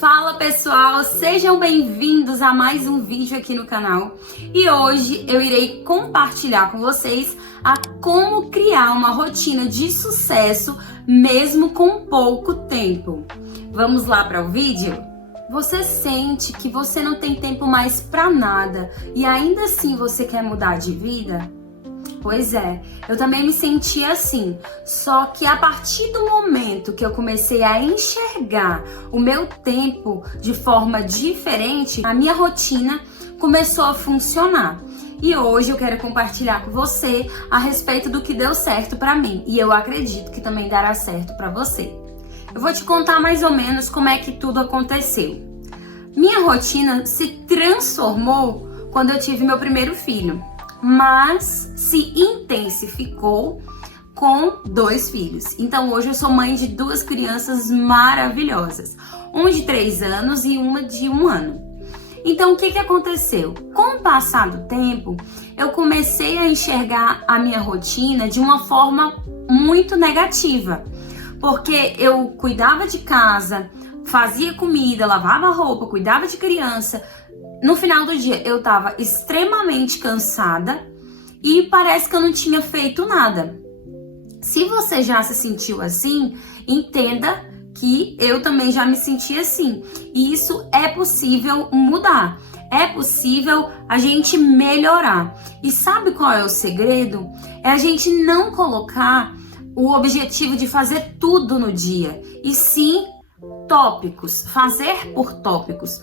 Fala pessoal, sejam bem-vindos a mais um vídeo aqui no canal e hoje eu irei compartilhar com vocês a como criar uma rotina de sucesso mesmo com pouco tempo. Vamos lá para o vídeo? Você sente que você não tem tempo mais para nada e ainda assim você quer mudar de vida? Pois é, eu também me senti assim, só que a partir do momento que eu comecei a enxergar o meu tempo de forma diferente, a minha rotina começou a funcionar. E hoje eu quero compartilhar com você a respeito do que deu certo para mim e eu acredito que também dará certo para você. Eu vou te contar mais ou menos como é que tudo aconteceu. Minha rotina se transformou quando eu tive meu primeiro filho, mas se intensificou com 2 filhos. Então hoje eu sou mãe de 2 crianças maravilhosas, uma de 3 anos e uma de 1 ano. Então o que aconteceu? Com o passar do tempo, eu comecei a enxergar a minha rotina de uma forma muito negativa, porque eu cuidava de casa, fazia comida, lavava roupa, cuidava de criança. No final do dia, eu tava extremamente cansada e parece que eu não tinha feito nada. Se você já se sentiu assim, entenda que eu também já me senti assim. E isso é possível mudar. É possível a gente melhorar. E sabe qual é o segredo? É a gente não colocar o objetivo de fazer tudo no dia. E sim, tópicos. Fazer por tópicos.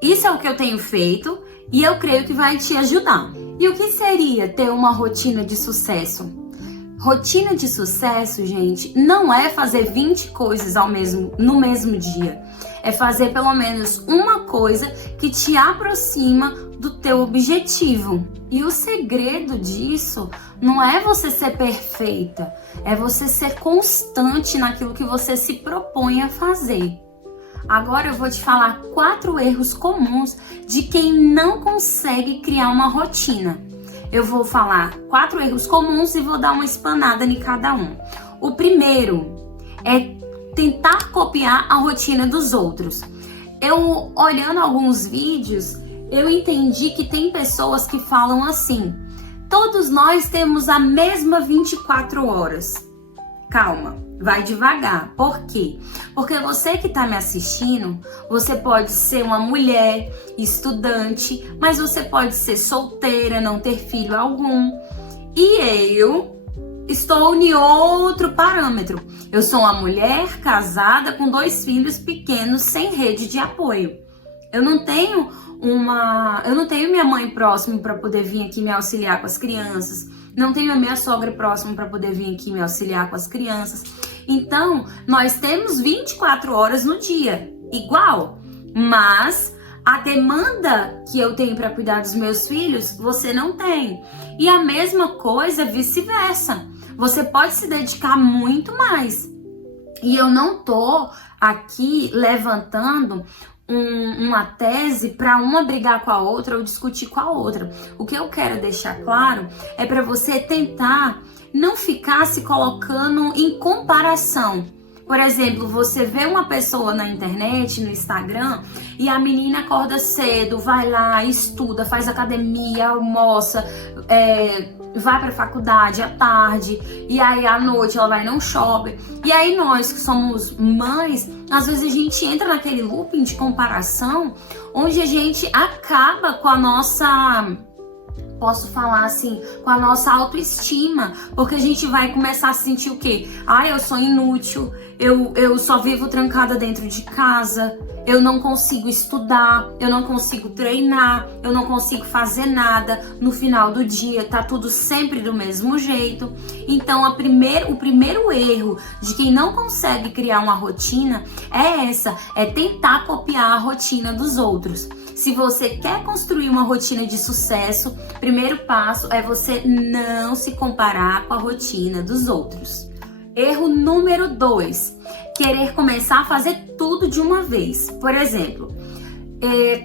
Isso é o que eu tenho feito e eu creio que vai te ajudar. E o que seria ter uma rotina de sucesso? Rotina de sucesso, gente, não é fazer 20 coisas no mesmo dia. É fazer pelo menos uma coisa que te aproxima do teu objetivo. E o segredo disso não é você ser perfeita, é você ser constante naquilo que você se propõe a fazer. Agora eu vou te falar 4 erros comuns de quem não consegue criar uma rotina. Eu vou falar 4 erros comuns e vou dar uma explanada em cada um. O primeiro é tentar copiar a rotina dos outros. Eu, olhando alguns vídeos, eu entendi que tem pessoas que falam assim: todos nós temos a mesma 24 horas. Calma, vai devagar. Por quê? Porque você que está me assistindo, você pode ser uma mulher, estudante, mas você pode ser solteira, não ter filho algum. E eu estou em outro parâmetro. Eu sou uma mulher casada com 2 filhos pequenos sem rede de apoio. Eu não tenho minha mãe próxima para poder vir aqui me auxiliar com as crianças. Não tenho a minha sogra próxima para poder vir aqui me auxiliar com as crianças. Então, nós temos 24 horas no dia, igual. Mas a demanda que eu tenho para cuidar dos meus filhos, você não tem. E a mesma coisa vice-versa. Você pode se dedicar muito mais. E eu não tô aqui levantando uma tese para uma brigar com a outra ou discutir com a outra. O que eu quero deixar claro é para você tentar não ficar se colocando em comparação. Por exemplo, você vê uma pessoa na internet, no Instagram, e a menina acorda cedo, vai lá, estuda, faz academia, almoça, vai pra faculdade à tarde, e aí à noite ela vai num shopping. E aí nós que somos mães, às vezes a gente entra naquele looping de comparação, onde a gente acaba com a nossa... Posso falar assim, com a nossa autoestima, porque a gente vai começar a sentir o quê? Eu sou inútil, eu só vivo trancada dentro de casa, eu não consigo estudar, eu não consigo treinar, eu não consigo fazer nada, no final do dia tá tudo sempre do mesmo jeito. Então o primeiro erro de quem não consegue criar uma rotina é tentar copiar a rotina dos outros. Se você quer construir uma rotina de sucesso, o primeiro passo é você não se comparar com a rotina dos outros. Erro número 2, querer começar a fazer tudo de uma vez. Por exemplo,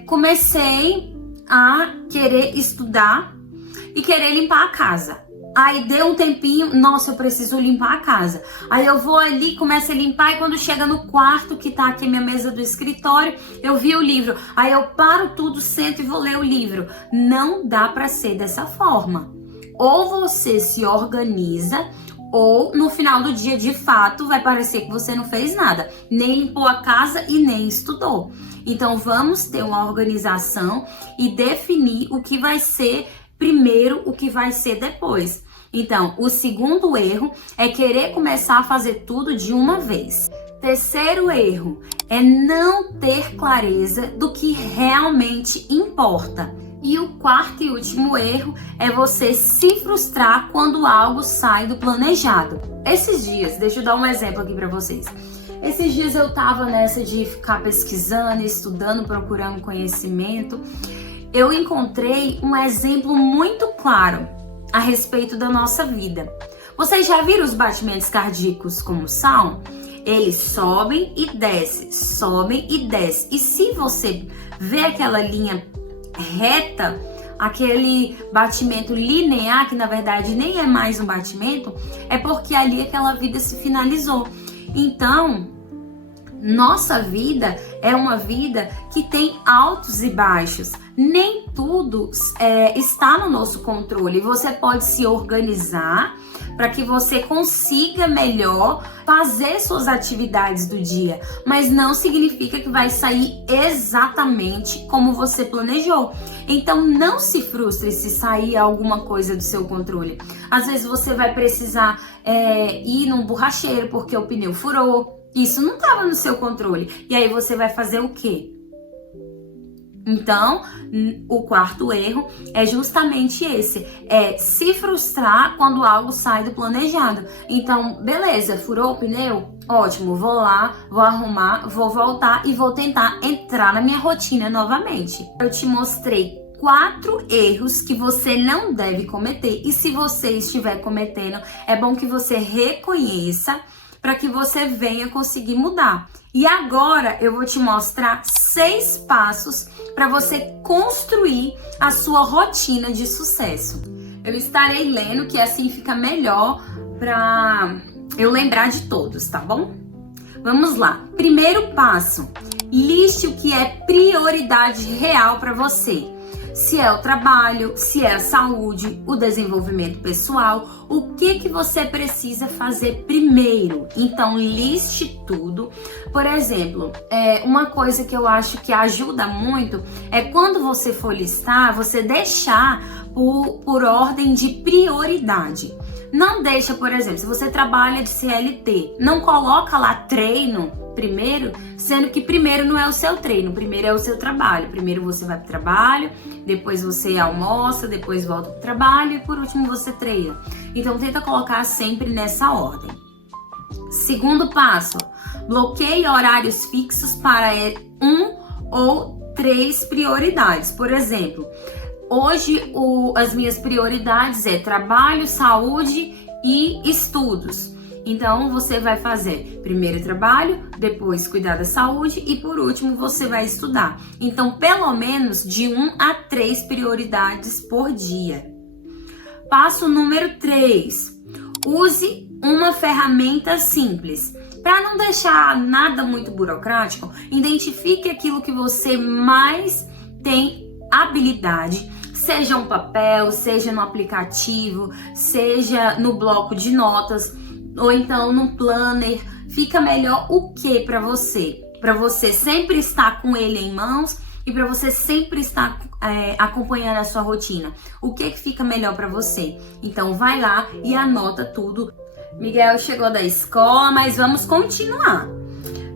comecei a querer estudar e querer limpar a casa. Aí deu um tempinho, nossa, eu preciso limpar a casa. Aí eu vou ali, começo a limpar, e quando chega no quarto, que tá aqui minha mesa do escritório, eu vi o livro. Aí eu paro tudo, sento e vou ler o livro. Não dá pra ser dessa forma. Ou você se organiza, ou no final do dia, de fato, vai parecer que você não fez nada. Nem limpou a casa e nem estudou. Então vamos ter uma organização e definir o que vai ser primeiro, o que vai ser depois. Então, o segundo erro é querer começar a fazer tudo de uma vez. Terceiro erro é não ter clareza do que realmente importa. E o quarto e último erro é você se frustrar quando algo sai do planejado. Esses dias, deixa eu dar um exemplo aqui pra vocês. Esses dias eu tava nessa de ficar pesquisando, estudando, procurando conhecimento. Eu encontrei um exemplo muito claro a respeito da nossa vida. Vocês já viram os batimentos cardíacos como são? Eles sobem e descem, sobem e descem. E se você vê aquela linha reta, aquele batimento linear, que na verdade nem é mais um batimento, é porque ali aquela vida se finalizou. Então, nossa vida é uma vida que tem altos e baixos. Nem tudo está no nosso controle. Você pode se organizar para que você consiga melhor fazer suas atividades do dia, mas não significa que vai sair exatamente como você planejou. Então não se frustre se sair alguma coisa do seu controle. Às vezes você vai precisar ir num borracheiro porque o pneu furou. Isso não estava no seu controle. E aí você vai fazer o quê? Então, o quarto erro é justamente esse. É se frustrar quando algo sai do planejado. Então, beleza, furou o pneu? Ótimo, vou lá, vou arrumar, vou voltar e vou tentar entrar na minha rotina novamente. Eu te mostrei 4 erros que você não deve cometer. E se você estiver cometendo, é bom que você reconheça para que você venha conseguir mudar. E agora eu vou te mostrar 6 passos para você construir a sua rotina de sucesso. Eu estarei lendo, que assim fica melhor para eu lembrar de todos, tá bom? Vamos lá. Primeiro passo: liste o que é prioridade real para você. Se é o trabalho, se é a saúde, o desenvolvimento pessoal, o que você precisa fazer primeiro. Então, liste tudo. Por exemplo, uma coisa que eu acho que ajuda muito é quando você for listar, você deixar por ordem de prioridade. Não deixa, por exemplo, se você trabalha de CLT, não coloca lá treino primeiro, sendo que primeiro não é o seu treino, primeiro é o seu trabalho. Primeiro você vai pro trabalho, depois você almoça, depois volta pro trabalho e por último você treina. Então tenta colocar sempre nessa ordem. Segundo passo: bloqueie horários fixos para 1 ou 3 prioridades. Por exemplo, hoje as minhas prioridades é trabalho, saúde e estudos. Então, você vai fazer primeiro trabalho, depois cuidar da saúde e, por último, você vai estudar. Então, pelo menos de 1 a 3 prioridades por dia. Passo número 3. Use uma ferramenta simples. Para não deixar nada muito burocrático, identifique aquilo que você mais tem habilidade. Seja um papel, seja no aplicativo, seja no bloco de notas, ou então no planner. Fica melhor o que para você? Para você sempre estar com ele em mãos e para você sempre estar acompanhando a sua rotina. O que fica melhor para você? Então vai lá e anota tudo. Miguel chegou da escola, mas vamos continuar.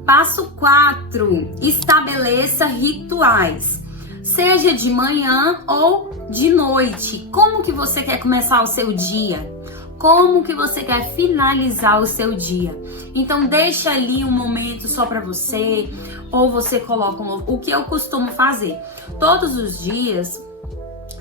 Passo 4. Estabeleça rituais. Seja de manhã ou de noite. Como que você quer começar o seu dia? Como que você quer finalizar o seu dia? Então deixa ali um momento só para você, ou você coloca o que eu costumo fazer. Todos os dias,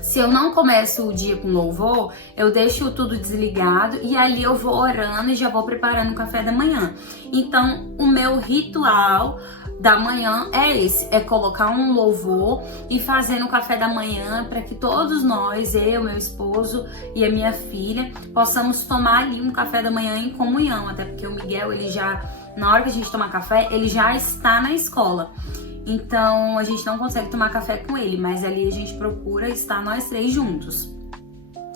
se eu não começo o dia com louvor, eu deixo tudo desligado e ali eu vou orando e já vou preparando o café da manhã. Então, o meu ritual da manhã é esse, é colocar um louvor e fazer no café da manhã para que todos nós, eu, meu esposo e a minha filha, possamos tomar ali um café da manhã em comunhão, até porque o Miguel, ele já, na hora que a gente tomar café, ele já está na escola. Então a gente não consegue tomar café com ele, mas ali a gente procura estar nós três juntos.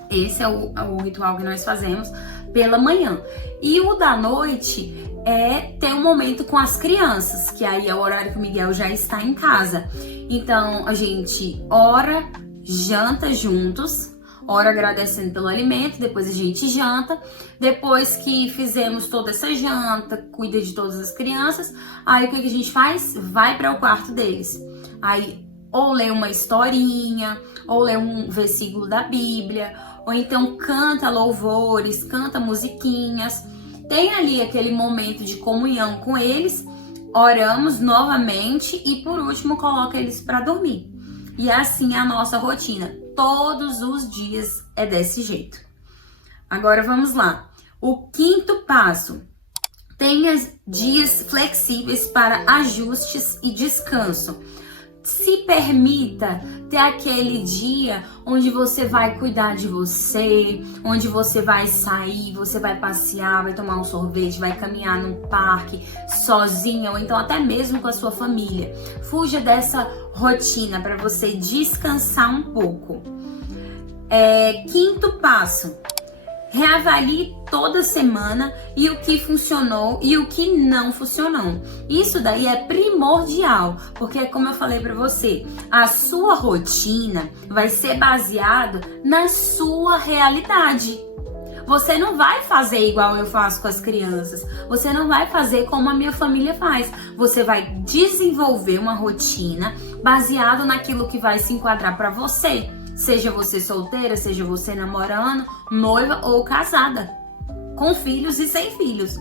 Esse é o ritual que nós fazemos pela manhã. E o da noite é ter um momento com as crianças, que aí é o horário que o Miguel já está em casa. Então a gente ora, janta juntos, ora agradecendo pelo alimento, depois a gente janta. Depois que fizemos toda essa janta, cuida de todas as crianças, aí o que a gente faz? Vai para o quarto deles. Aí ou lê uma historinha, ou lê um versículo da Bíblia, ou então canta louvores, canta musiquinhas. Tem ali aquele momento de comunhão com eles, oramos novamente e por último coloca eles para dormir. E assim é a nossa rotina. Todos os dias é desse jeito. Agora vamos lá. O quinto passo. Tenha dias flexíveis para ajustes e descanso. Se permita ter aquele dia onde você vai cuidar de você, onde você vai sair, você vai passear, vai tomar um sorvete, vai caminhar num parque sozinha ou então até mesmo com a sua família. Fuja dessa rotina para você descansar um pouco. Quinto passo. Reavalie toda semana e o que funcionou e o que não funcionou. Isso daí é primordial, porque como eu falei para você, a sua rotina vai ser baseado na sua realidade. Você não vai fazer igual eu faço com as crianças. Você não vai fazer como a minha família faz. Você vai desenvolver uma rotina baseado naquilo que vai se enquadrar para você. Seja você solteira, seja você namorando, noiva ou casada, com filhos e sem filhos.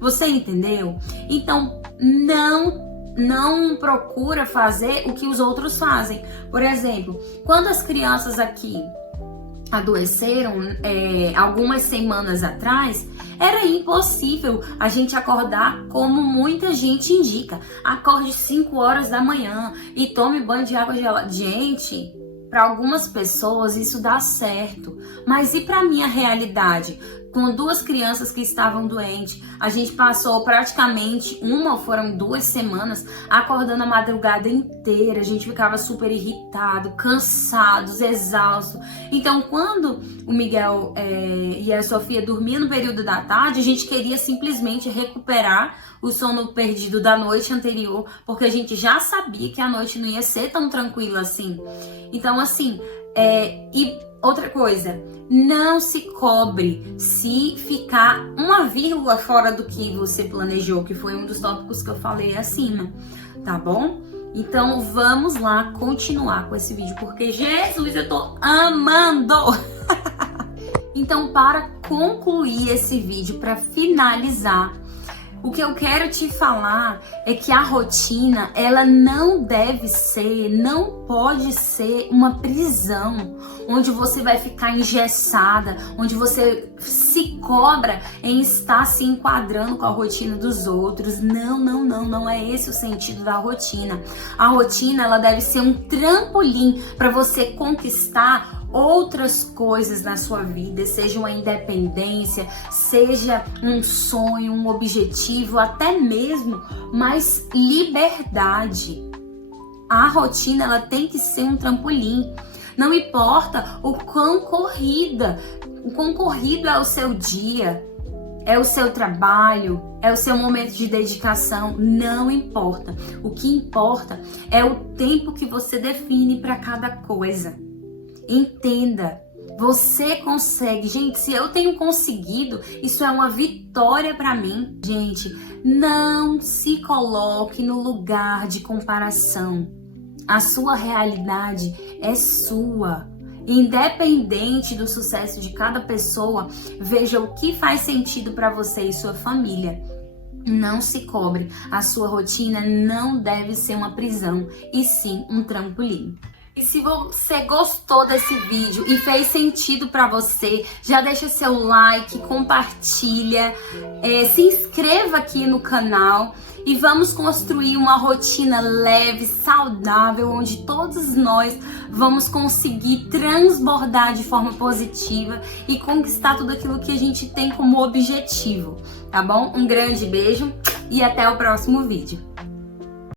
Você entendeu? Então, não procura fazer o que os outros fazem. Por exemplo, quando as crianças aqui adoeceram algumas semanas atrás, era impossível a gente acordar como muita gente indica. Acorde 5 horas da manhã e tome banho de água gelada. Gente, para algumas pessoas isso dá certo, mas e para minha realidade? Com 2 crianças que estavam doentes, a gente passou praticamente foram 2 semanas acordando a madrugada inteira. A gente ficava super irritado, cansados, exausto. Então, quando o Miguel e a Sofia dormiam no período da tarde, a gente queria simplesmente recuperar o sono perdido da noite anterior, porque a gente já sabia que a noite não ia ser tão tranquila assim. Então, assim, e outra coisa, não se cobre se ficar uma vírgula fora do que você planejou, que foi um dos tópicos que eu falei acima, tá bom? Então vamos lá continuar com esse vídeo, porque Jesus, eu tô amando! Então, para concluir esse vídeo, para finalizar, o que eu quero te falar é que a rotina, ela não pode ser uma prisão, onde você vai ficar engessada, onde você se cobra em estar se enquadrando com a rotina dos outros. Não é esse o sentido da rotina. A rotina, ela deve ser um trampolim para você conquistar outras coisas na sua vida, seja uma independência, seja um sonho, um objetivo, até mesmo mais liberdade. A rotina, ela tem que ser um trampolim. Não importa o quão corrido é o seu dia, é o seu trabalho, é o seu momento de dedicação, não importa. O que importa é o tempo que você define para cada coisa. Entenda, você consegue. Gente, se eu tenho conseguido, isso é uma vitória para mim. Gente, não se coloque no lugar de comparação. A sua realidade é sua. Independente do sucesso de cada pessoa, veja o que faz sentido para você e sua família. Não se cobre. A sua rotina não deve ser uma prisão, e sim um trampolim. E se você gostou desse vídeo e fez sentido pra você, já deixa seu like, compartilha, se inscreva aqui no canal e vamos construir uma rotina leve, saudável, onde todos nós vamos conseguir transbordar de forma positiva e conquistar tudo aquilo que a gente tem como objetivo, tá bom? Um grande beijo e até o próximo vídeo.